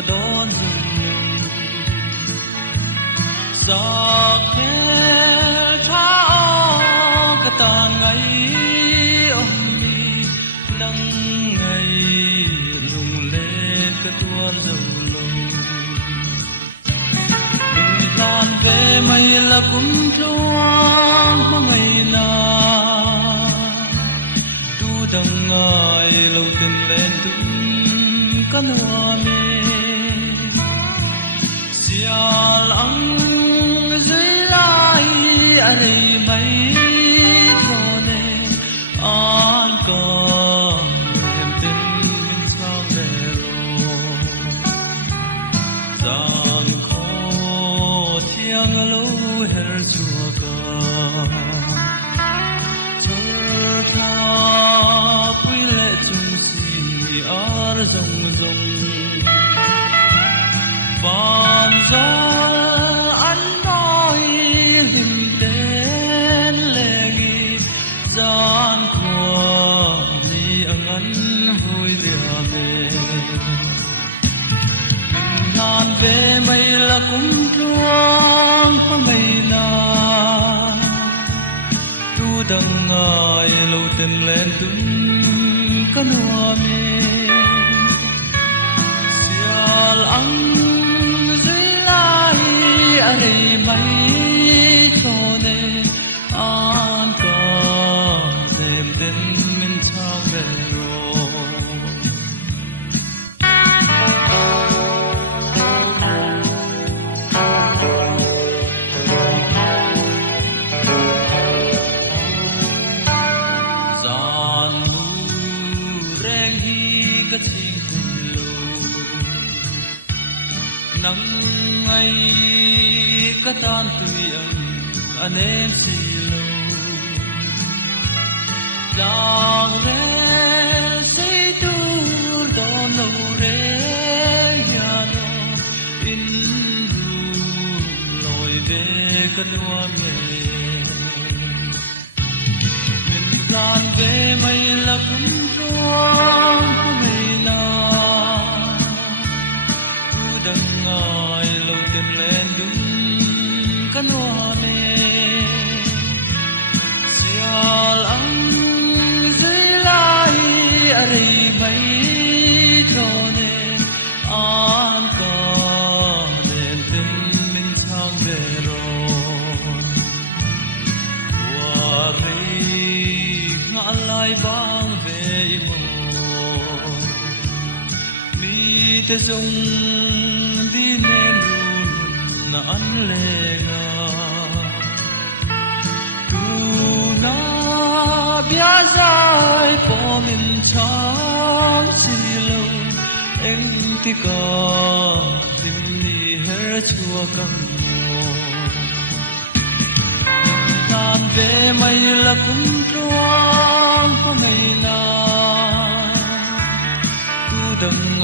cả đón rừng giặc thế tháo cả tàn ngày ông đi nắng ngày lùng lên cả tuôn dầu lâu mình tan về mây là cũng chuông mà ngày nào tu đằng ngày lâu tình lên tung căn hoa mê sial ang dưới lai ở đây mấy thone an có em tin sao về rồi gian khó thiêng lâu her chua ca thơ tha quy lệ chung si ar rong rong bàn gió ăn nói hình đến lệ nghi gian của mi ăn vui lìa về mình than về mây là cũng chuông có ngày nào tu đằng ngày lâu tình lên tung căn hoa mê sial ang ở đây mấy thone an có đêm đến mình sao về rồi gian nu reng hi cái tình lâu nắng ngày cả tan tươi anh em xì lâu đang rẽ xây tu đón lâu rẽ nhà nó in lối về cả đua mẹ mình tan về mây là cũng chuông có ngày nào tu đằng ngày lâu tiền lên đúng căn hoa mê sial ang dưới lai ở đây mấy thone an có đêm tình mình sang về rồi qua đây ngã lại băng về mồ mi te dung đi nên na an lệ bia dài bỏ mình trong xì lâu anh thì có tình đi hết chua cầm tàn về mây là cũng chuông có ngày nào tu đằng